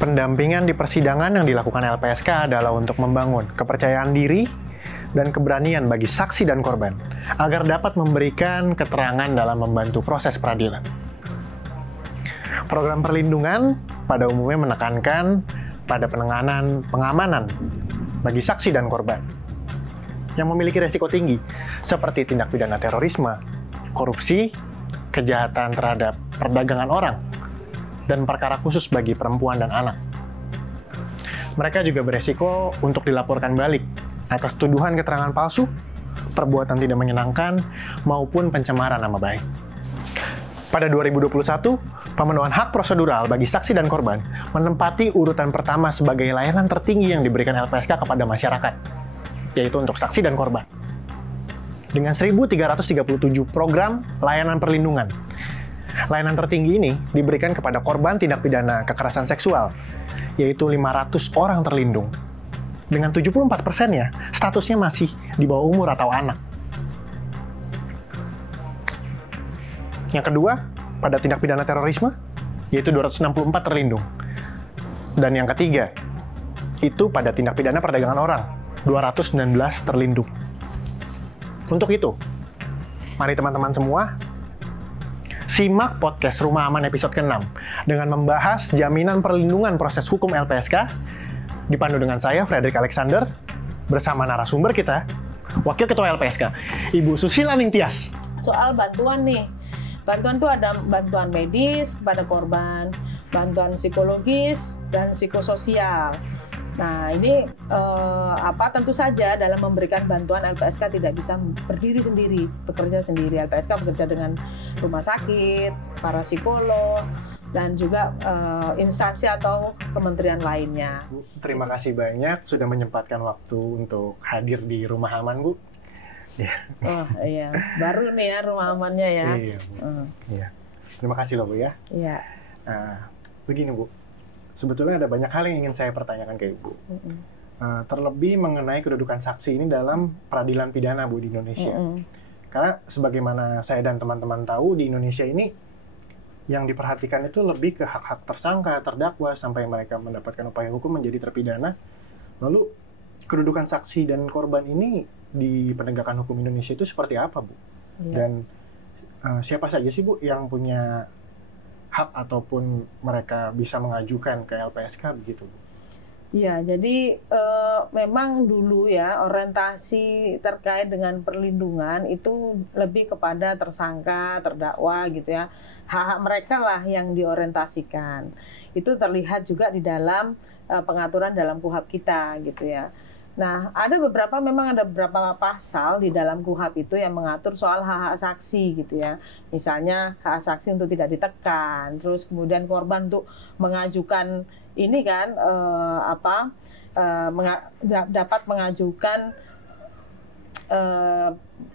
Pendampingan di persidangan yang dilakukan LPSK adalah untuk membangun kepercayaan diri dan keberanian bagi saksi dan korban agar dapat memberikan keterangan dalam membantu proses peradilan. Program perlindungan pada umumnya menekankan pada pengamanan bagi saksi dan korban yang memiliki resiko tinggi seperti tindak pidana terorisme, korupsi, kejahatan terhadap perdagangan orang, dan perkara khusus bagi perempuan dan anak. Mereka juga beresiko untuk dilaporkan balik atas tuduhan keterangan palsu, perbuatan tidak menyenangkan, maupun pencemaran nama baik. Pada 2021, pemenuhan hak prosedural bagi saksi dan korban menempati urutan pertama sebagai layanan tertinggi yang diberikan LPSK kepada masyarakat, yaitu untuk saksi dan korban. Dengan 1.337 program layanan perlindungan. Layanan tertinggi ini diberikan kepada korban tindak pidana kekerasan seksual, yaitu 500 orang terlindung. Dengan 74%-nya, statusnya masih di bawah umur atau anak. Yang kedua, pada tindak pidana terorisme, yaitu 264 terlindung. Dan yang ketiga, itu pada tindak pidana perdagangan orang, 219 terlindung. Untuk itu, mari teman-teman semua, simak podcast Rumah Aman episode ke-6 dengan membahas jaminan perlindungan proses hukum LPSK, dipandu dengan saya, Frederick Alexander, bersama narasumber kita, Wakil Ketua LPSK, Ibu Susila Ningtyas. Soal bantuan nih, bantuan itu ada bantuan medis kepada korban, bantuan psikologis, dan psikososial. Nah, ini tentu saja dalam memberikan bantuan LPSK tidak bisa berdiri sendiri, bekerja sendiri. LPSK bekerja dengan rumah sakit, para psikolog, dan juga instansi atau kementerian lainnya. Bu, terima kasih banyak sudah menyempatkan waktu untuk hadir di Rumah Aman, Bu. Ya. Oh iya, baru nih ya Rumah Amannya ya. Iya, Bu. Iya. Terima kasih loh, Bu ya. Iya. Nah, begini, Bu. Sebetulnya ada banyak hal yang ingin saya pertanyakan ke Ibu. Terlebih mengenai kedudukan saksi ini dalam peradilan pidana, Bu, di Indonesia. Karena sebagaimana saya dan teman-teman tahu, di Indonesia ini yang diperhatikan itu lebih ke hak-hak tersangka, terdakwa, sampai mereka mendapatkan upaya hukum menjadi terpidana. Lalu, kedudukan saksi dan korban ini di penegakan hukum Indonesia itu seperti apa, Bu? Iya. Dan siapa saja sih, Bu, yang punya hak ataupun mereka bisa mengajukan ke LPSK begitu? Iya, jadi memang dulu ya orientasi terkait dengan perlindungan itu lebih kepada tersangka, terdakwa gitu ya. Hak-hak mereka lah yang diorientasikan. Itu terlihat juga di dalam pengaturan dalam KUHP kita gitu ya. Nah, memang ada beberapa pasal di dalam KUHP itu yang mengatur soal hak-hak saksi gitu ya. Misalnya hak saksi untuk tidak ditekan, terus kemudian korban untuk mengajukan ini kan dapat mengajukan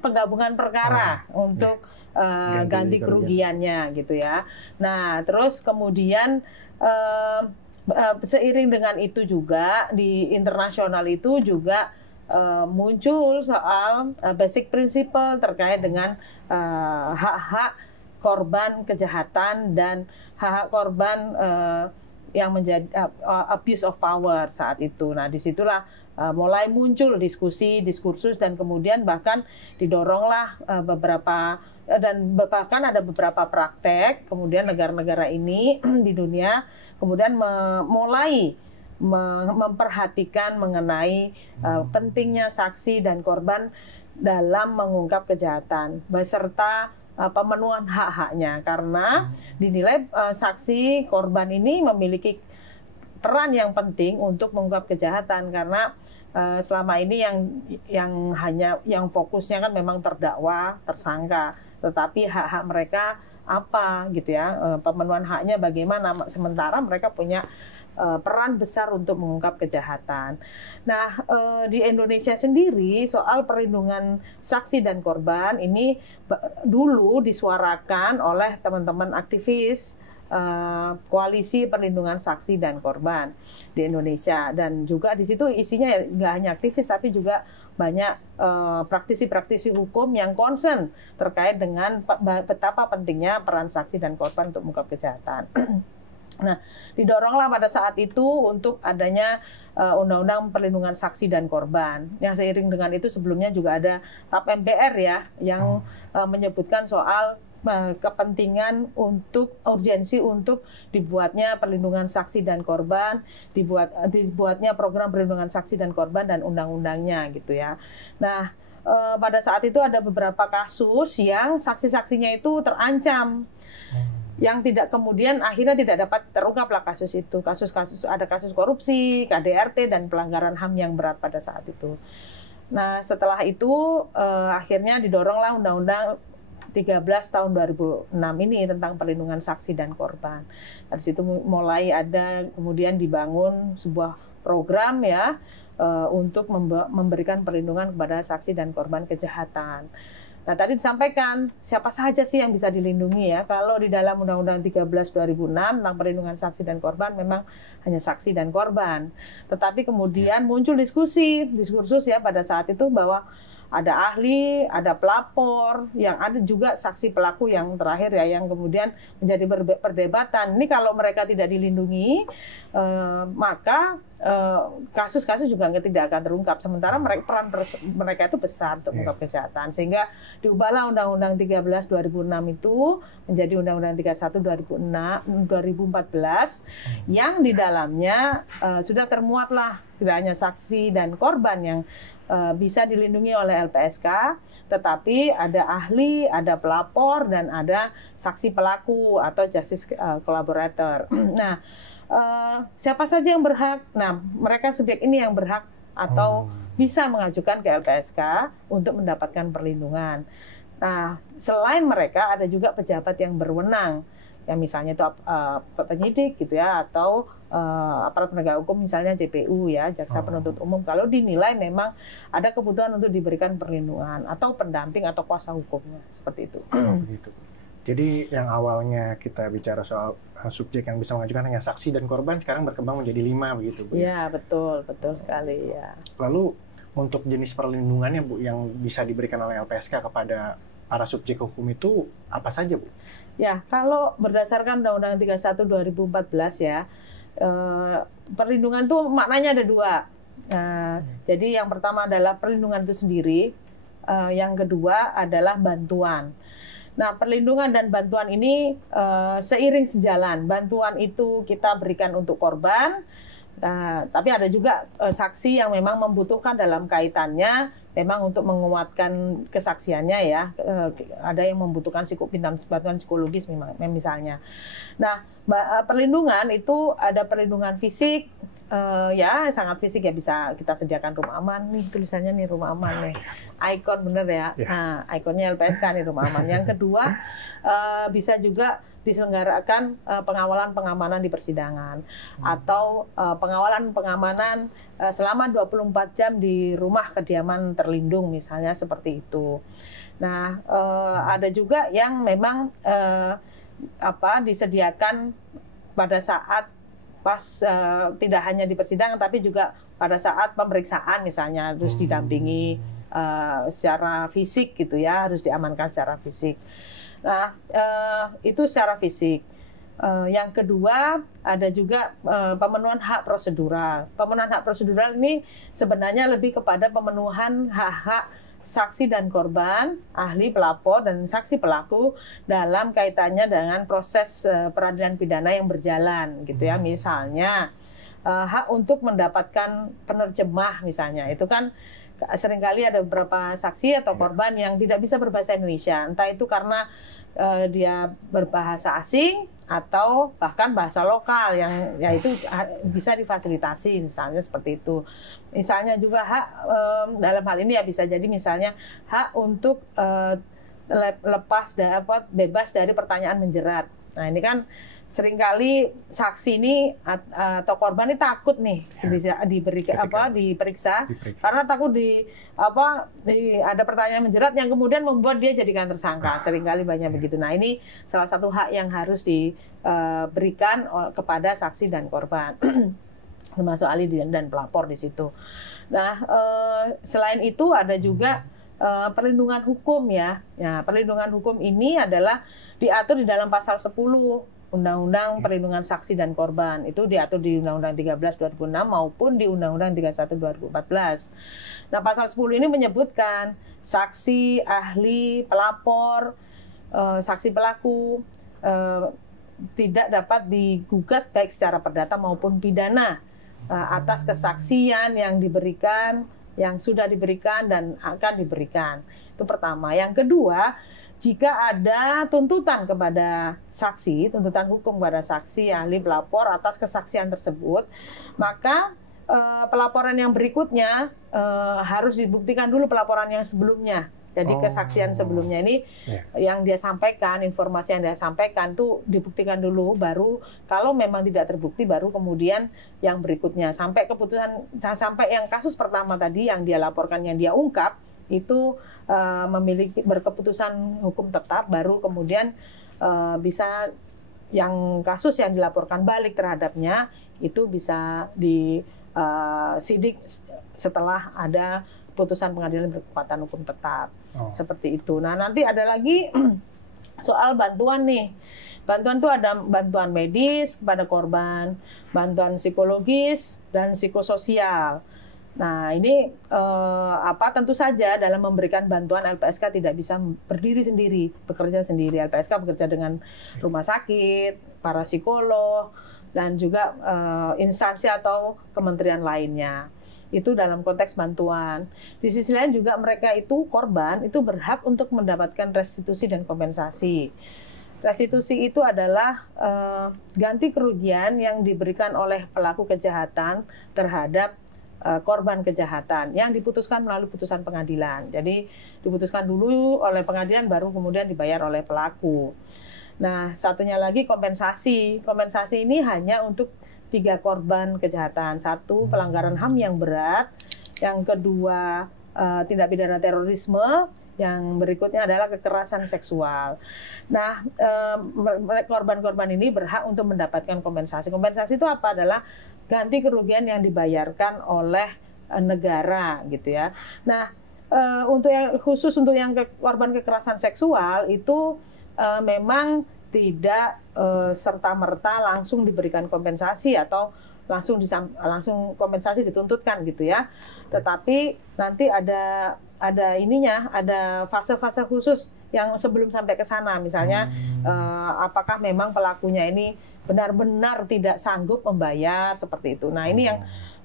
penggabungan perkara untuk ganti kerugiannya gitu ya. Nah, terus kemudian seiring dengan itu juga di internasional itu juga muncul soal basic principle terkait dengan hak-hak korban kejahatan dan hak-hak korban yang menjadi abuse of power saat itu. Nah, disitulah mulai muncul diskursus dan kemudian bahkan didoronglah bahkan ada beberapa praktek kemudian negara-negara ini di dunia kemudian mulai memperhatikan mengenai pentingnya saksi dan korban dalam mengungkap kejahatan beserta pemenuhan hak-haknya karena dinilai saksi korban ini memiliki peran yang penting untuk mengungkap kejahatan karena selama ini yang fokusnya kan memang terdakwa, tersangka, tetapi hak-hak mereka apa gitu ya, pemenuhan haknya bagaimana, sementara mereka punya peran besar untuk mengungkap kejahatan. Nah, di Indonesia sendiri soal perlindungan saksi dan korban ini dulu disuarakan oleh teman-teman aktivis Koalisi Perlindungan Saksi dan Korban di Indonesia, dan juga di situ isinya nggak hanya aktivis tapi juga banyak praktisi-praktisi hukum yang concern terkait dengan betapa pentingnya peran saksi dan korban untuk mengungkap kejahatan. Nah, didoronglah pada saat itu untuk adanya Undang-Undang Perlindungan Saksi dan Korban. Yang seiring dengan itu sebelumnya juga ada TAP MPR ya, yang menyebutkan soal kepentingan untuk urgensi untuk dibuatnya perlindungan saksi dan korban, dibuatnya program perlindungan saksi dan korban dan undang-undangnya gitu ya. Nah, pada saat itu ada beberapa kasus yang saksi-saksinya itu terancam, yang tidak kemudian akhirnya tidak dapat terungkaplah kasus itu. Ada kasus korupsi, KDRT dan pelanggaran HAM yang berat pada saat itu. Nah, setelah itu akhirnya didoronglah Undang-Undang 13 tahun 2006 ini tentang perlindungan saksi dan korban. Dari situ mulai ada kemudian dibangun sebuah program ya untuk memberikan perlindungan kepada saksi dan korban kejahatan. Nah, tadi disampaikan siapa saja sih yang bisa dilindungi ya. Kalau di dalam Undang-Undang 13 2006 tentang perlindungan saksi dan korban memang hanya saksi dan korban. Tetapi kemudian muncul diskursus ya pada saat itu bahwa ada ahli, ada pelapor, yang ada juga saksi pelaku yang terakhir ya, yang kemudian menjadi perdebatan. Ini kalau mereka tidak dilindungi, maka kasus-kasus juga tidak akan terungkap. Sementara peran mereka itu besar untuk mengungkap kejahatan. Sehingga diubahlah Undang-Undang 13 2006 itu menjadi Undang-Undang 31 2014 yang di dalamnya sudah termuatlah tidak hanya saksi dan korban yang bisa dilindungi oleh LPSK, tetapi ada ahli, ada pelapor, dan ada saksi pelaku atau justice collaborator. Nah, siapa saja yang berhak? Nah, mereka subjek ini yang berhak atau bisa mengajukan ke LPSK untuk mendapatkan perlindungan. Nah, selain mereka ada juga pejabat yang berwenang, yang misalnya itu penyidik gitu ya, atau aparat penegak hukum misalnya JPU ya, jaksa penuntut umum, kalau dinilai memang ada kebutuhan untuk diberikan perlindungan atau pendamping atau kuasa hukumnya seperti itu. Begitu. Jadi yang awalnya kita bicara soal subjek yang bisa mengajukan hanya saksi dan korban, sekarang berkembang menjadi 5 begitu, Bu? Ya, betul sekali ya. Lalu untuk jenis perlindungannya, Bu, yang bisa diberikan oleh LPSK kepada para subjek hukum itu apa saja, Bu? Ya, kalau berdasarkan Undang-Undang 31 2014 ya, perlindungan itu maknanya ada 2. Jadi yang pertama adalah perlindungan itu sendiri, yang kedua adalah bantuan. Nah, perlindungan dan bantuan ini seiring sejalan. Bantuan itu kita berikan untuk korban, tapi ada juga saksi yang memang membutuhkan dalam kaitannya memang untuk menguatkan kesaksiannya ya. Ada yang membutuhkan bantuan psikologis misalnya. Nah, perlindungan itu ada perlindungan fisik, ya sangat fisik ya, bisa kita sediakan rumah aman nih, tulisannya nih rumah aman nih, ikon bener ya. Nah, ikonnya LPSK nih rumah aman. Yang kedua bisa juga diselenggarakan pengawalan pengamanan di persidangan atau pengawalan pengamanan selama 24 jam di rumah kediaman terlindung misalnya seperti itu. Nah, ada juga yang memang disediakan pada saat tidak hanya di persidangan tapi juga pada saat pemeriksaan misalnya harus didampingi secara fisik gitu ya, harus diamankan secara fisik. Nah, itu secara fisik. Yang kedua ada juga pemenuhan hak prosedural. Pemenuhan hak prosedural ini sebenarnya lebih kepada pemenuhan hak-hak saksi dan korban, ahli, pelapor, dan saksi pelaku dalam kaitannya dengan proses peradilan pidana yang berjalan, gitu ya. Misalnya hak untuk mendapatkan penerjemah, misalnya itu kan seringkali ada beberapa saksi atau korban yang tidak bisa berbahasa Indonesia, entah itu karena dia berbahasa asing atau bahkan bahasa lokal yang yaitu bisa difasilitasi misalnya seperti itu. Misalnya juga hak dalam hal ini ya bisa jadi misalnya hak untuk bebas dari pertanyaan menjerat. Nah, ini kan seringkali saksi ini atau korban ini takut nih diperiksa karena takut ada pertanyaan menjerat yang kemudian membuat dia jadikan tersangka. Seringkali banyak begitu. Nah, ini salah satu hak yang harus diberikan kepada saksi dan korban, termasuk ahli dan pelapor di situ. Nah, selain itu ada juga perlindungan hukum ya. Perlindungan hukum ini adalah diatur di dalam pasal 10 Undang-Undang Perlindungan Saksi dan Korban. Itu diatur di Undang-Undang 13 2006 maupun di Undang-Undang 31 2014. Nah, pasal 10 ini menyebutkan saksi, ahli, pelapor, saksi pelaku tidak dapat digugat baik secara perdata maupun pidana atas kesaksian yang diberikan, yang sudah diberikan dan akan diberikan. Itu pertama. Yang kedua, jika ada tuntutan kepada saksi, tuntutan hukum kepada saksi, ahli, pelapor atas kesaksian tersebut, maka pelaporan yang berikutnya harus dibuktikan dulu pelaporan yang sebelumnya. Jadi kesaksian sebelumnya ini yang dia sampaikan, informasi yang dia sampaikan itu dibuktikan dulu, baru kalau memang tidak terbukti baru kemudian yang berikutnya sampai keputusan, sampai yang kasus pertama tadi yang dia laporkan, yang dia ungkap itu memiliki berkeputusan hukum tetap, baru kemudian bisa yang kasus yang dilaporkan balik terhadapnya itu bisa disidik setelah ada putusan pengadilan berkekuatan hukum tetap. Seperti itu. Nah, nanti ada lagi soal bantuan nih. Bantuan itu ada bantuan medis kepada korban, bantuan psikologis dan psikososial. Nah, ini tentu saja dalam memberikan bantuan LPSK tidak bisa berdiri sendiri, bekerja sendiri. LPSK bekerja dengan rumah sakit, para psikolog, dan juga instansi atau kementerian lainnya. Itu dalam konteks bantuan. Di sisi lain juga mereka itu korban itu berhak untuk mendapatkan restitusi dan kompensasi. Restitusi itu adalah ganti kerugian yang diberikan oleh pelaku kejahatan terhadap korban kejahatan yang diputuskan melalui putusan pengadilan. Jadi diputuskan dulu oleh pengadilan baru kemudian dibayar oleh pelaku. Nah, satunya lagi kompensasi. Kompensasi ini hanya untuk 3 korban kejahatan. 1, pelanggaran HAM yang berat. Yang kedua, tindak pidana terorisme. Yang berikutnya adalah kekerasan seksual. Nah, korban-korban ini berhak untuk mendapatkan kompensasi. Kompensasi itu apa? Adalah ganti kerugian yang dibayarkan oleh negara, gitu ya. Nah, untuk yang khusus untuk yang korban kekerasan seksual itu memang tidak serta-merta langsung diberikan kompensasi atau langsung kompensasi dituntutkan gitu ya. Tetapi nanti ada fase-fase khusus yang sebelum sampai ke sana. Misalnya apakah memang pelakunya ini benar-benar tidak sanggup membayar seperti itu. Nah, ini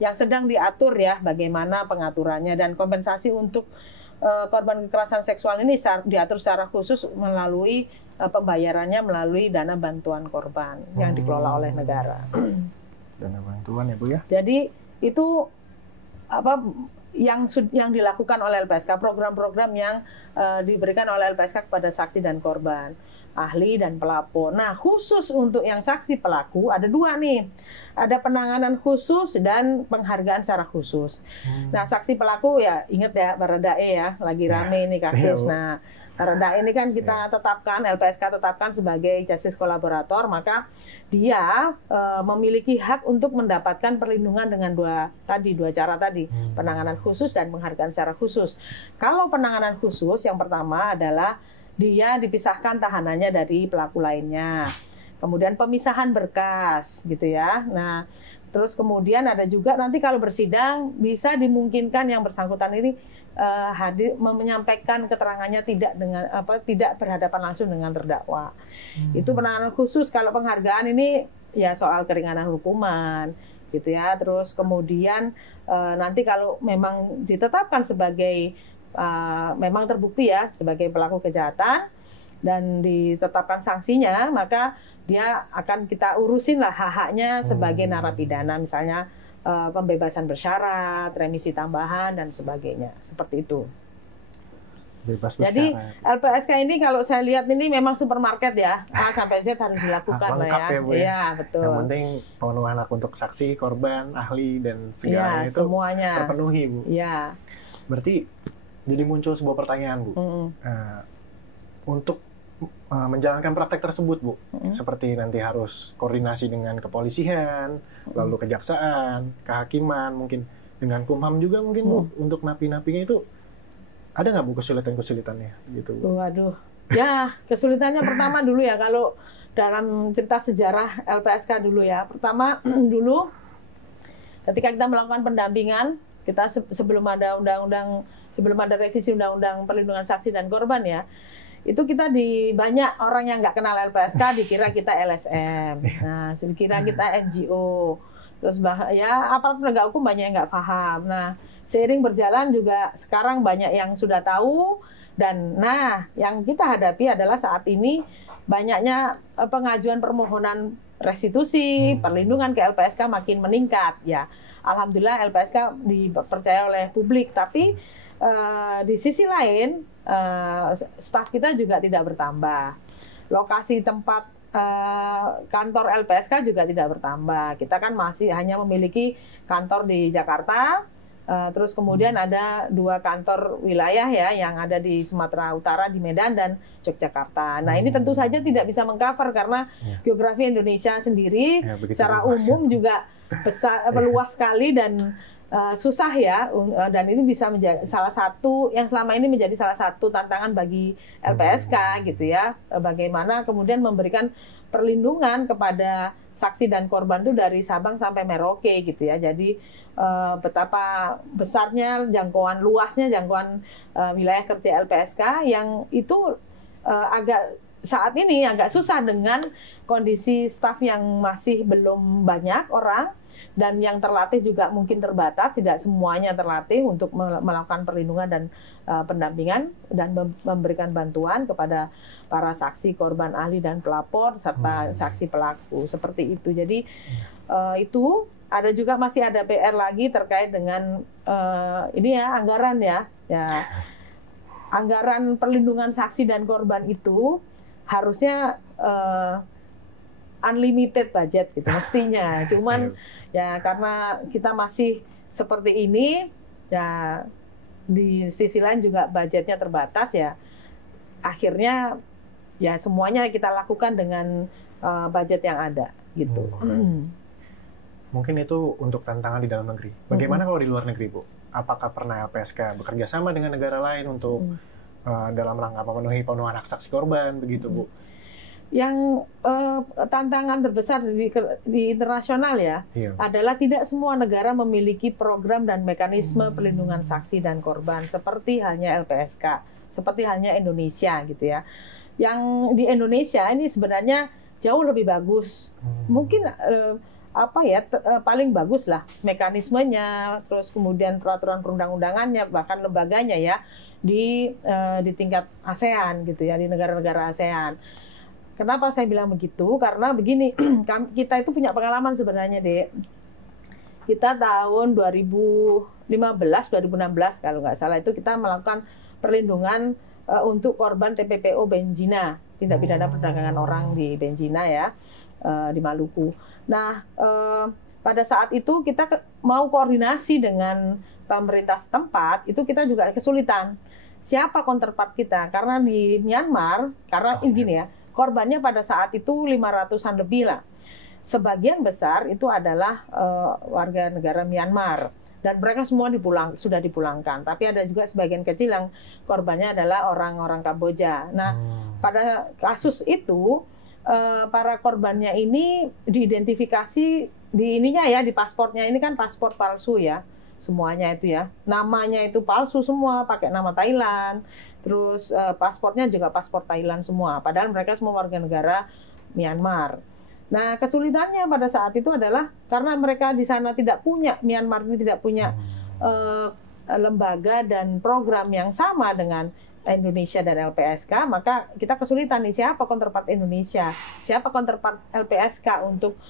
yang sedang diatur ya, bagaimana pengaturannya, dan kompensasi untuk korban kekerasan seksual ini diatur secara khusus melalui pembayarannya melalui dana bantuan korban yang dikelola oleh negara. Dana bantuan ya Bu ya. Jadi itu yang dilakukan oleh LPSK, program-program yang diberikan oleh LPSK kepada saksi dan korban, ahli dan pelapor. Nah, khusus untuk yang saksi pelaku ada 2 nih. Ada penanganan khusus dan penghargaan secara khusus. Nah, saksi pelaku ya ingat ya Baradae ya, lagi rame ini kasus. Nah, Baradae ini kan kita tetapkan, LPSK tetapkan sebagai justice kolaborator, maka dia memiliki hak untuk mendapatkan perlindungan dengan dua cara tadi, penanganan khusus dan penghargaan secara khusus. Kalau penanganan khusus yang pertama adalah dia dipisahkan tahanannya dari pelaku lainnya. Kemudian pemisahan berkas gitu ya. Nah, terus kemudian ada juga nanti kalau bersidang bisa dimungkinkan yang bersangkutan ini hadir menyampaikan keterangannya tidak berhadapan langsung dengan terdakwa. Itu penanganan khusus. Kalau penghargaan ini ya soal keringanan hukuman gitu ya. Terus kemudian nanti kalau memang ditetapkan sebagai memang terbukti ya sebagai pelaku kejahatan dan ditetapkan sanksinya, maka dia akan kita urusin lah hak-haknya sebagai narapidana, misalnya pembebasan bersyarat, remisi tambahan dan sebagainya, seperti itu. Bebas bersyarat. Jadi LPSK ini kalau saya lihat ini memang supermarket ya, A sampai Z harus dilakukan lah ya. Ya, Bu, ya. Iya, betul. Yang penting pemenuhan hak untuk saksi, korban, ahli dan segala itu semuanya terpenuhi, Bu. Iya. Berarti jadi muncul sebuah pertanyaan, Bu. Untuk menjalankan praktek tersebut, Bu, seperti nanti harus koordinasi dengan kepolisian, lalu kejaksaan, kehakiman, mungkin dengan Kumham juga mungkin, Bu, untuk napi-napinya itu ada nggak, Bu, kesulitan-kesulitannya gitu, Bu? Waduh, ya kesulitannya pertama dulu ya kalau dalam cerita sejarah LPSK dulu ya. Pertama dulu ketika kita melakukan pendampingan, kita sebelum ada revisi undang-undang perlindungan saksi dan korban ya, itu kita di banyak orang yang nggak kenal LPSK dikira kita LSM, nah dikira kita NGO, terus ya aparat penegak hukum banyak yang nggak paham. Nah seiring berjalan juga sekarang banyak yang sudah tahu, dan nah yang kita hadapi adalah saat ini banyaknya pengajuan permohonan restitusi, perlindungan ke LPSK makin meningkat ya. Alhamdulillah LPSK dipercaya oleh publik, tapi di sisi lain staf kita juga tidak bertambah. Lokasi tempat kantor LPSK juga tidak bertambah. Kita kan masih hanya memiliki kantor di Jakarta, terus kemudian ada 2 kantor wilayah ya yang ada di Sumatera Utara, di Medan dan Yogyakarta. Nah ini tentu saja tidak bisa mengcover karena geografi Indonesia sendiri secara umum juga besar, luas sekali dan susah ya, dan ini bisa menjadi salah satu yang selama ini menjadi salah satu tantangan bagi LPSK gitu ya. Bagaimana kemudian memberikan perlindungan kepada saksi dan korban itu dari Sabang sampai Merauke gitu ya. Jadi betapa besarnya luasnya jangkauan wilayah kerja LPSK yang itu saat ini agak susah dengan kondisi staf yang masih belum banyak orang, dan yang terlatih juga mungkin terbatas, tidak semuanya terlatih untuk melakukan perlindungan dan pendampingan dan memberikan bantuan kepada para saksi, korban, ahli, dan pelapor serta saksi pelaku seperti itu. Jadi itu ada juga masih ada PR lagi terkait dengan ini ya anggaran ya. Anggaran perlindungan saksi dan korban itu harusnya unlimited budget gitu mestinya. Cuman ya karena kita masih seperti ini ya, di sisi lain juga budgetnya terbatas ya, akhirnya ya semuanya kita lakukan dengan budget yang ada gitu. Mungkin itu untuk tantangan di dalam negeri. Bagaimana kalau di luar negeri, Bu? Apakah pernah LPSK bekerja sama dengan negara lain untuk dalam rangka memenuhi pemenuhan hak saksi korban begitu, Bu? Yang tantangan terbesar di internasional ya adalah tidak semua negara memiliki program dan mekanisme perlindungan saksi dan korban seperti halnya LPSK, seperti halnya Indonesia gitu ya. Yang di Indonesia ini sebenarnya jauh lebih bagus. Mungkin paling bagus lah mekanismenya, terus kemudian peraturan perundang-undangannya, bahkan lembaganya ya di tingkat ASEAN gitu ya, di negara-negara ASEAN. Kenapa saya bilang begitu? Karena begini, kita itu punya pengalaman sebenarnya, Dek. Kita tahun 2015-2016 kalau nggak salah itu kita melakukan perlindungan untuk korban TPPO Benjina, tindak pidana perdagangan orang di Benjina ya, di Maluku. Nah, pada saat itu kita mau koordinasi dengan pemerintah setempat, itu kita juga kesulitan. Siapa counterpart kita? Karena di Myanmar, gini ya, korbannya pada saat itu 500-an lebih lah. Sebagian besar itu adalah warga negara Myanmar. Dan mereka semua sudah dipulangkan. Tapi ada juga sebagian kecil yang korbannya adalah orang-orang Kamboja. Nah, pada kasus itu, para korbannya ini diidentifikasi di paspornya ini kan paspor palsu ya. Semuanya itu ya. Namanya itu palsu semua, pakai nama Thailand. Terus paspornya juga paspor Thailand semua. Padahal mereka semua warga negara Myanmar. Nah, kesulitannya pada saat itu adalah karena mereka di sana Myanmar ini tidak punya lembaga dan program yang sama dengan Indonesia dan LPSK, maka kita kesulitan nih, siapa counterpart Indonesia, siapa counterpart LPSK untuk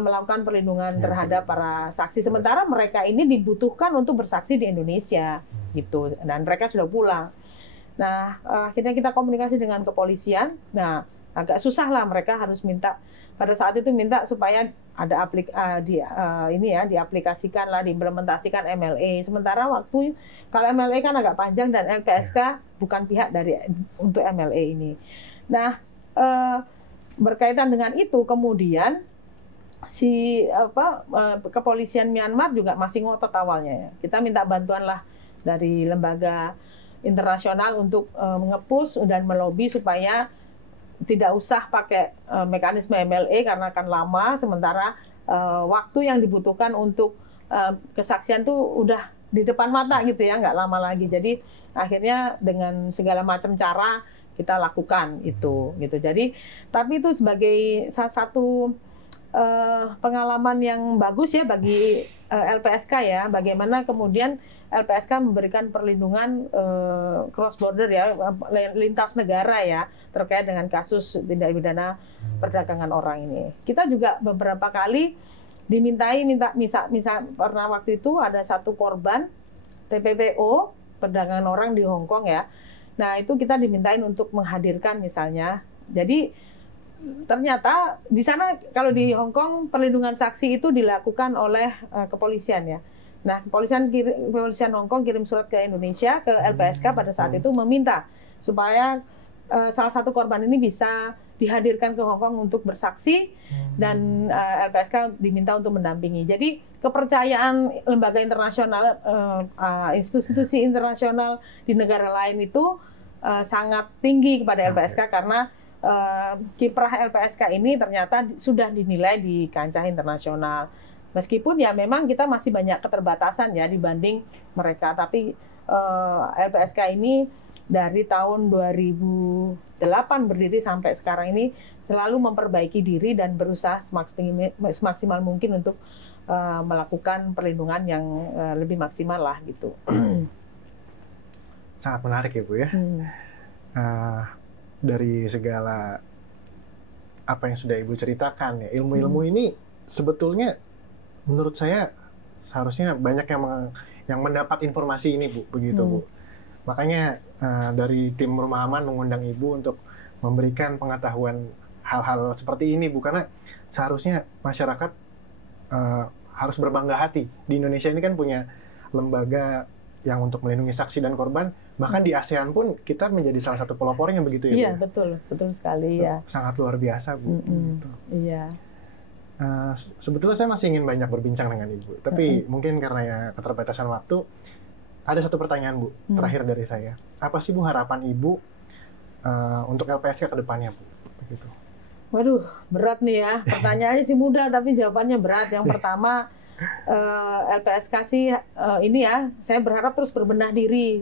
melakukan perlindungan terhadap para saksi. Sementara mereka ini dibutuhkan untuk bersaksi di Indonesia, gitu. Dan mereka sudah pulang. Nah, akhirnya kita komunikasi dengan kepolisian. Nah, agak susah lah, mereka harus pada saat itu minta supaya ada diaplikasikan lah, diimplementasikan MLA. Sementara kalau MLA kan agak panjang dan LPSK bukan pihak untuk MLA ini. Nah, berkaitan dengan itu kemudian kepolisian Myanmar juga masih ngotot awalnya ya. Kita minta bantuan lah dari lembaga internasional untuk nge-push dan melobi supaya tidak usah pakai mekanisme MLE karena akan lama, sementara waktu yang dibutuhkan untuk kesaksian tuh udah di depan mata gitu ya, nggak lama lagi. Jadi akhirnya dengan segala macam cara kita lakukan itu gitu. Jadi tapi itu sebagai salah satu pengalaman yang bagus ya bagi LPSK ya, bagaimana kemudian LPSK memberikan perlindungan cross border ya, lintas negara ya, terkait dengan kasus tindak pidana perdagangan orang ini. Kita juga beberapa kali misal pernah waktu itu ada satu korban TPPO perdagangan orang di Hong Kong ya. Nah, itu kita dimintain untuk menghadirkan misalnya. Jadi ternyata di sana kalau di Hong Kong perlindungan saksi itu dilakukan oleh kepolisian ya. Nah, kepolisian Hong Kong kirim surat ke Indonesia, ke LPSK pada saat itu meminta supaya salah satu korban ini bisa dihadirkan ke Hong Kong untuk bersaksi dan LPSK diminta untuk mendampingi. Jadi kepercayaan lembaga internasional, institusi internasional di negara lain itu sangat tinggi kepada LPSK karena kiprah LPSK ini ternyata sudah dinilai di kancah internasional. Meskipun ya memang kita masih banyak keterbatasan ya dibanding mereka, tapi LPSK ini dari tahun 2008 berdiri sampai sekarang ini selalu memperbaiki diri dan berusaha semaksimal mungkin untuk melakukan perlindungan yang lebih maksimal lah gitu. Sangat menarik ya Bu ya. Dari segala apa yang sudah Ibu ceritakan ya, ilmu-ilmu ini sebetulnya menurut saya seharusnya banyak yang mendapat informasi ini Bu, begitu Bu. Makanya dari tim Rumah Aman mengundang Ibu untuk memberikan pengetahuan hal-hal seperti ini Bu, karena seharusnya masyarakat harus berbangga hati. Di Indonesia ini kan punya lembaga yang untuk melindungi saksi dan korban, bahkan di ASEAN pun kita menjadi salah satu pelopornya begitu ya Bu? Iya, betul sekali ya. Sangat luar biasa Bu. Iya. Sebetulnya saya masih ingin banyak berbincang dengan Ibu, tapi mungkin karena ya keterbatasan waktu, ada satu pertanyaan Bu, terakhir dari saya. Apa sih Bu harapan Ibu untuk LPSK ke depannya Bu? Begitu. Waduh, berat nih ya. Pertanyaannya sih mudah, tapi jawabannya berat. Yang pertama, LPSK sih ini ya, saya berharap terus berbenah diri,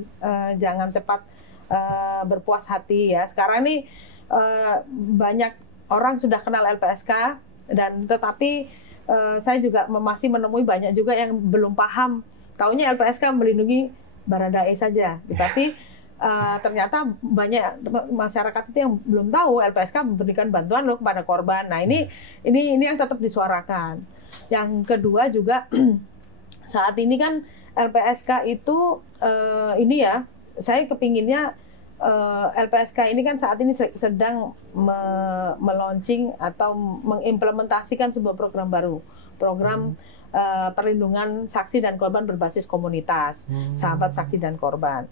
jangan cepat berpuas hati ya. Sekarang ini banyak orang sudah kenal LPSK, dan tetapi saya juga masih menemui banyak juga yang belum paham. Taunya LPSK melindungi Baradae saja, tetapi ternyata banyak masyarakat itu yang belum tahu LPSK memberikan bantuan loh kepada korban. Nah ini yang tetap disuarakan. Yang kedua juga saat ini kan LPSK itu ini ya, saya kepinginnya LPSK ini kan saat ini sedang melaunching atau mengimplementasikan sebuah program baru, program perlindungan saksi dan korban berbasis komunitas, sahabat saksi dan korban.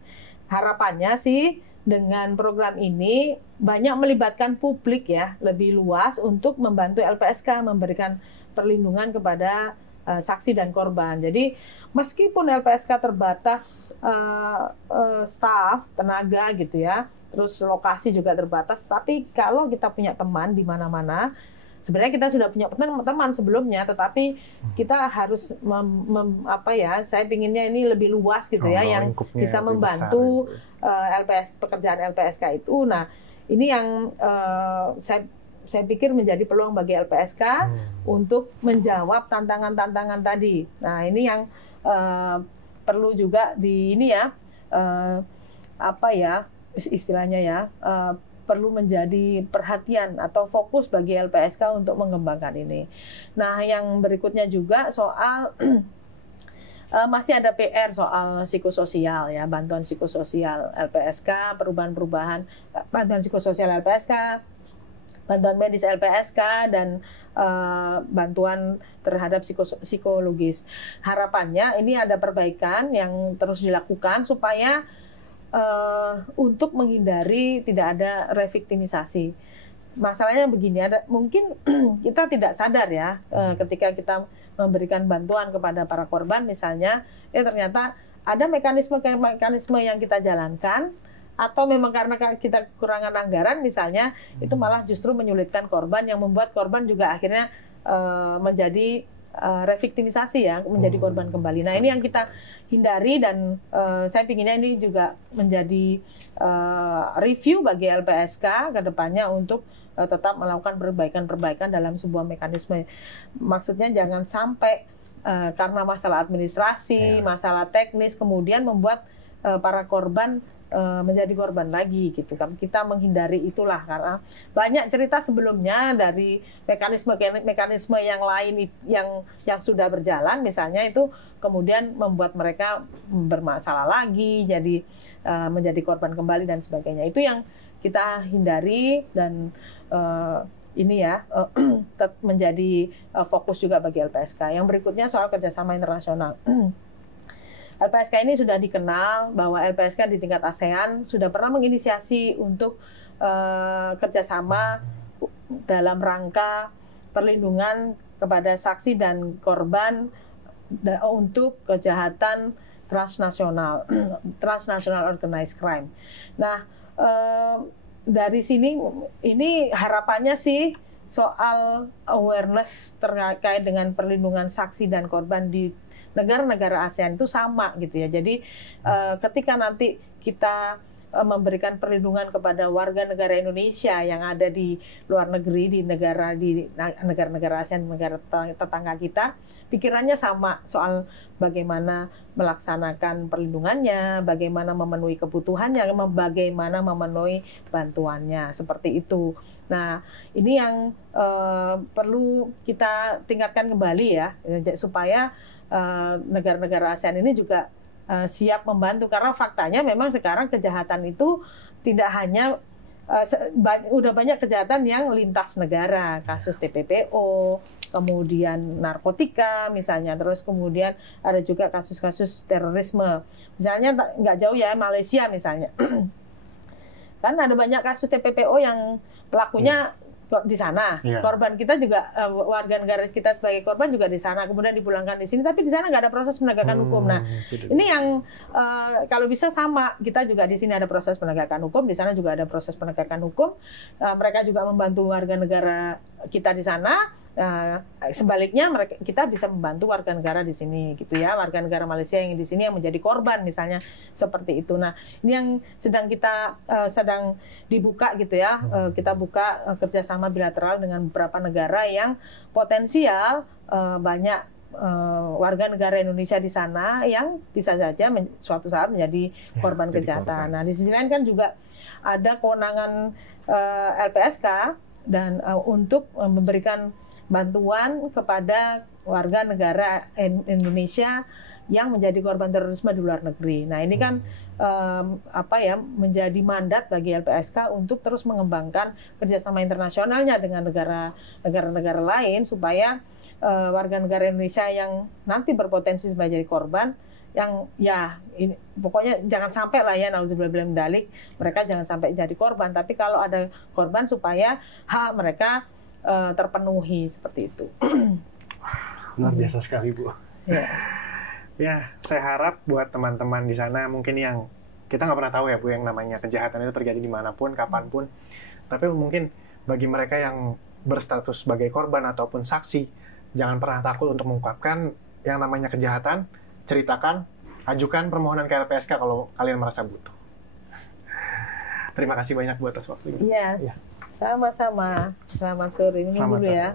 Harapannya sih dengan program ini banyak melibatkan publik ya, lebih luas untuk membantu LPSK memberikan perlindungan kepada saksi dan korban. Jadi meskipun LPSK terbatas staf, tenaga gitu ya, terus lokasi juga terbatas, tapi kalau kita punya teman di mana-mana, sebenarnya kita sudah punya teman sebelumnya, tetapi kita harus saya pinginnya ini lebih luas gitu ya, yang bisa membantu pekerjaan LPSK itu. Nah, ini yang saya pikir menjadi peluang bagi LPSK untuk menjawab tantangan-tantangan tadi. Nah, ini yang perlu juga istilahnya ya, perlu menjadi perhatian atau fokus bagi LPSK untuk mengembangkan ini. Nah, yang berikutnya juga soal masih ada PR soal psikososial ya, bantuan psikososial LPSK, perubahan-perubahan bantuan psikososial LPSK, bantuan medis LPSK, dan bantuan terhadap psikologis. Harapannya ini ada perbaikan yang terus dilakukan supaya untuk menghindari tidak ada reviktimisasi. Masalahnya begini, mungkin kita tidak sadar ya, ketika kita memberikan bantuan kepada para korban misalnya, ternyata ada mekanisme yang kita jalankan atau memang karena kita kekurangan anggaran misalnya, itu malah justru menyulitkan korban, yang membuat korban juga akhirnya menjadi reviktimisasi ya, menjadi korban kembali. Nah ini yang kita hindari, dan saya pinginnya ini juga menjadi review bagi LPSK ke depannya untuk tetap melakukan perbaikan-perbaikan dalam sebuah mekanisme. Maksudnya jangan sampai karena masalah administrasi, masalah teknis, kemudian membuat para korban menjadi korban lagi gitu kan. Kita menghindari itulah, karena banyak cerita sebelumnya dari mekanisme yang lain yang sudah berjalan misalnya, itu kemudian membuat mereka bermasalah lagi, jadi menjadi korban kembali dan sebagainya. Itu yang kita hindari, dan ini ya menjadi fokus juga bagi LPSK. Yang berikutnya soal kerjasama internasional. LPSK ini sudah dikenal bahwa LPSK di tingkat ASEAN sudah pernah menginisiasi untuk kerjasama dalam rangka perlindungan kepada saksi dan korban untuk kejahatan transnasional, transnational organized crime. Nah, dari sini ini harapannya sih soal awareness terkait dengan perlindungan saksi dan korban di negara-negara ASEAN itu sama gitu ya. Jadi ketika nanti kita memberikan perlindungan kepada warga negara Indonesia yang ada di luar negeri, di negara-negara ASEAN, negara tetangga kita, pikirannya sama soal bagaimana melaksanakan perlindungannya, bagaimana memenuhi kebutuhannya, bagaimana memenuhi bantuannya, seperti itu. Nah, ini yang perlu kita tingkatkan kembali ya, supaya negara-negara ASEAN ini juga siap membantu, karena faktanya memang sekarang kejahatan itu tidak hanya udah banyak kejahatan yang lintas negara, kasus TPPO, kemudian narkotika misalnya, terus kemudian ada juga kasus-kasus terorisme, misalnya nggak jauh ya Malaysia misalnya, kan ada banyak kasus TPPO yang pelakunya di sana, korban kita juga warga negara kita sebagai korban juga di sana, kemudian dipulangkan di sini, tapi di sana nggak ada proses penegakan hukum. Nah, ini yang kalau bisa sama, kita juga di sini ada proses penegakan hukum, di sana juga ada proses penegakan hukum. Mereka juga membantu warga negara kita di sana. Sebaliknya kita bisa membantu warga negara di sini gitu ya, warga negara Malaysia yang di sini yang menjadi korban misalnya, seperti itu. Nah, ini yang sedang dibuka gitu ya, kita buka kerjasama bilateral dengan beberapa negara yang potensial banyak warga negara Indonesia di sana yang bisa saja suatu saat menjadi korban kejahatan. Nah, di sisi lain kan juga ada kewenangan LPSK dan untuk memberikan bantuan kepada warga negara Indonesia yang menjadi korban terorisme di luar negeri. Nah, ini kan menjadi mandat bagi LPSK untuk terus mengembangkan kerjasama internasionalnya dengan negara-negara lain, supaya warga negara Indonesia yang nanti berpotensi sebagai korban, yang ya ini pokoknya jangan sampai lah ya, nauzubillah min dzalik, mereka jangan sampai jadi korban, tapi kalau ada korban supaya hak mereka terpenuhi, seperti itu. Luar biasa sekali, Bu. Ya, saya harap buat teman-teman di sana mungkin yang kita nggak pernah tahu ya, Bu, yang namanya kejahatan itu terjadi dimanapun, kapanpun. Tapi mungkin bagi mereka yang berstatus sebagai korban ataupun saksi, jangan pernah takut untuk mengungkapkan yang namanya kejahatan, ceritakan, ajukan permohonan ke LPSK kalau kalian merasa butuh. Terima kasih banyak buat atas waktunya. Iya. Sama-sama. Selamat sore. Ini dulu ya.